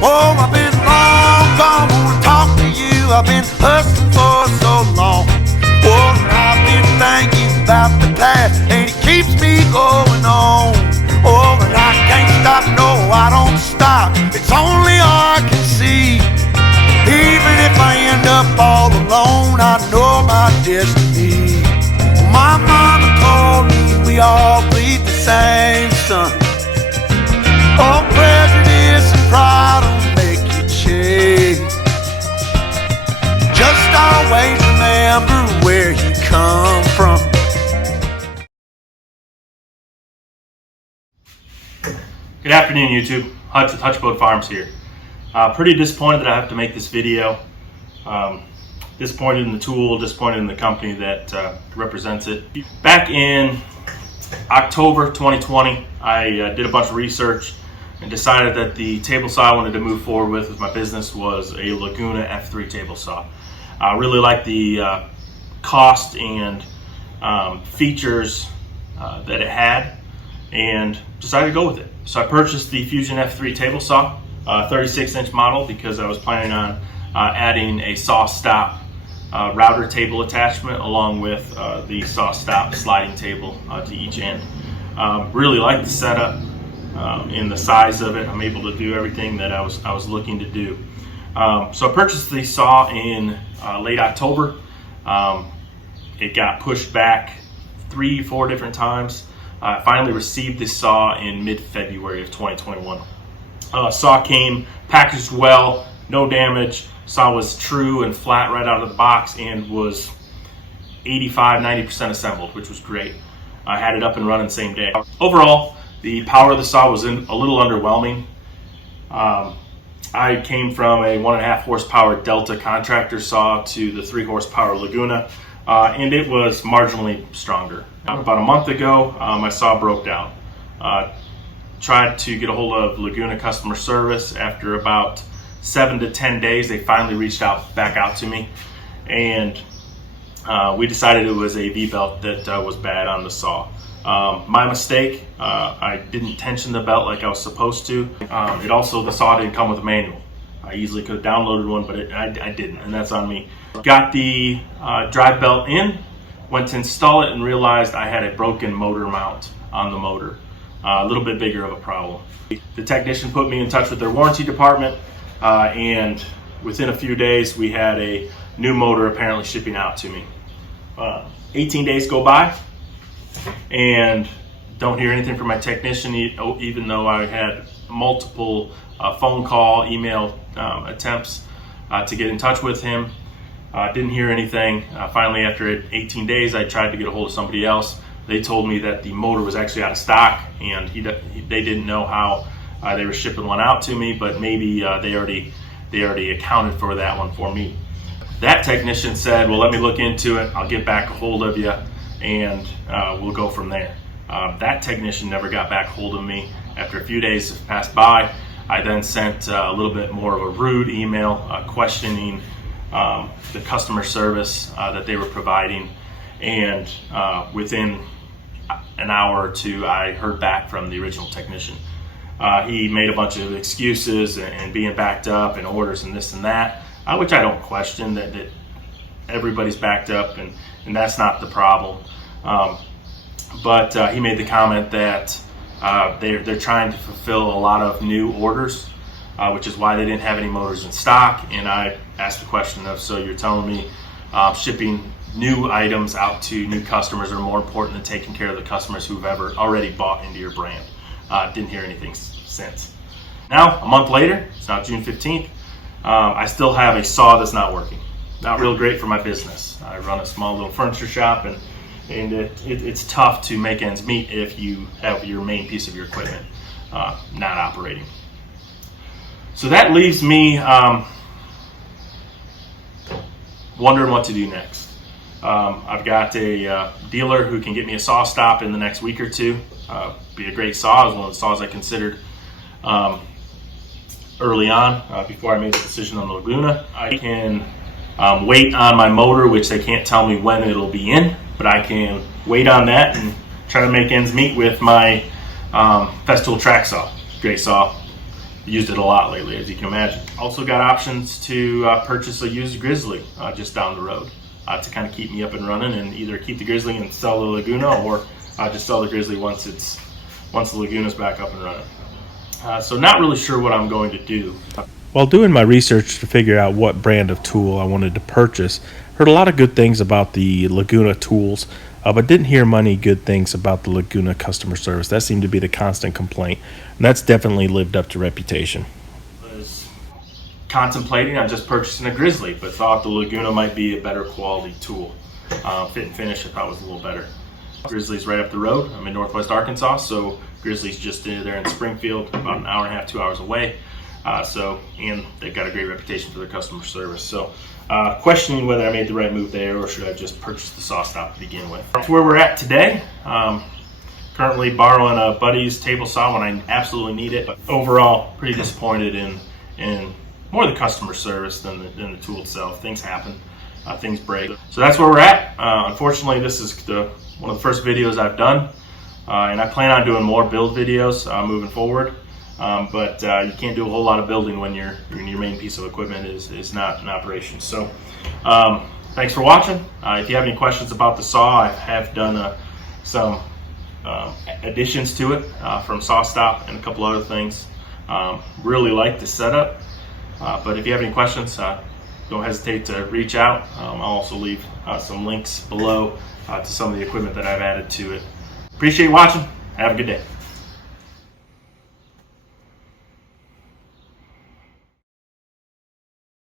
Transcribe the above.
Oh, I've been long gone, wanna talk to you. I've been hustling for so long. Oh, and I've been thinking about the past, and it keeps me going on. Oh, but I can't stop, no, I don't stop. It's only I can see. Even if I end up all alone, I know my destiny. My mama told me we all bleed the same sun. Oh, prejudice and pride don't make you change. Just always remember where you come from. Good afternoon, YouTube. Hutch with Hutchboat Farms here. Pretty disappointed that I have to make this video. Disappointed in the tool, disappointed in the company that represents it. Back in October 2020, I did a bunch of research and decided that the table saw I wanted to move forward with my business was a Laguna F3 table saw. I really liked the cost and features that it had, and decided to go with it. So I purchased the Fusion F3 table saw, 36-inch model, because I was planning on adding a saw stop router table attachment along with the saw stop sliding table to each end. Really like the setup and the size of it. I'm able to do everything that I was looking to do. So I purchased the saw in late October. It got pushed back 3-4 different times. I finally received this saw in mid-February of 2021. Saw came packaged well, no damage. Saw was true and flat right out of the box and was 85-90% assembled, which was great. I had it up and running same day. Overall, the power of the saw was a little underwhelming. I came from a 1.5 horsepower Delta contractor saw to the 3 horsepower Laguna, and it was marginally stronger. About a month ago, my saw broke down. Tried to get a hold of Laguna customer service. After about 7 to 10 days, they finally reached back out to me, and we decided it was a V-belt that was bad on the saw. My mistake, I didn't tension the belt like I was supposed to. The saw didn't come with a manual. I easily could have downloaded one, but I didn't, and that's on me. Got the drive belt in, went to install it, and realized I had a broken motor mount on the motor. A little bit bigger of a problem. The technician put me in touch with their warranty department, and within a few days we had a new motor apparently shipping out to me. 18 days go by and don't hear anything from my technician, even though I had multiple phone call, email attempts to get in touch with him. Didn't hear anything. Finally, after 18 days, I tried to get a hold of somebody else. They told me that the motor was actually out of stock, and they didn't know how they were shipping one out to me, but maybe they already accounted for that one for me. That technician said, well, let me look into it. I'll get back a hold of you, and we'll go from there. That technician never got back hold of me. After a few days passed by, I then sent a little bit more of a rude email questioning the customer service that they were providing, and within an hour or two, I heard back from the original technician. He made a bunch of excuses and being backed up and orders and this and that, which I don't question, that everybody's backed up, and that's not the problem. But he made the comment that they're trying to fulfill a lot of new orders, which is why they didn't have any motors in stock. And I asked the question of, so you're telling me shipping new items out to new customers are more important than taking care of the customers who've already bought into your brand? Didn't hear anything since. Now, a month later, it's now June 15th, I still have a saw that's not working. Not real great for my business. I run a small little furniture shop, and it's tough to make ends meet if you have your main piece of your equipment not operating. So that leaves me wondering what to do next. I've got a dealer who can get me a saw stop in the next week or two. Be a great saw. It was one of the saws I considered early on before I made the decision on the Laguna. I can wait on my motor, which they can't tell me when it'll be in, but I can wait on that and try to make ends meet with my Festool track saw. Great saw. used it a lot lately, as you can imagine. Also got options to purchase a used Grizzly just down the road to kind of keep me up and running, and either keep the Grizzly and sell the Laguna, or just sell the Grizzly once the Laguna's back up and running. So not really sure what I'm going to do. While doing my research to figure out what brand of tool I wanted to purchase, heard a lot of good things about the Laguna tools, but didn't hear many good things about the Laguna customer service. That seemed to be the constant complaint, and that's definitely lived up to reputation. I was contemplating on just purchasing a Grizzly, but thought the Laguna might be a better quality tool. Fit and finish I thought was a little better. Grizzly's right up the road. I'm in Northwest Arkansas, so Grizzly's just there in Springfield, about an hour and a half, 2 hours away. And they've got a great reputation for their customer service. So questioning whether I made the right move there, or should I just purchase the SawStop to begin with. That's where we're at today. Currently borrowing a buddy's table saw when I absolutely need it. But overall, pretty disappointed in more the customer service than the tool itself. Things happen, things break. So that's where we're at. Unfortunately, this is one of the first videos I've done, and I plan on doing more build videos moving forward. But you can't do a whole lot of building when your main piece of equipment is not in operation. So thanks for watching. If you have any questions about the saw, I have done some additions to it from SawStop and a couple other things. Really like the setup, but if you have any questions, don't hesitate to reach out. I'll also leave some links below to some of the equipment that I've added to it. Appreciate watching. Have a good day.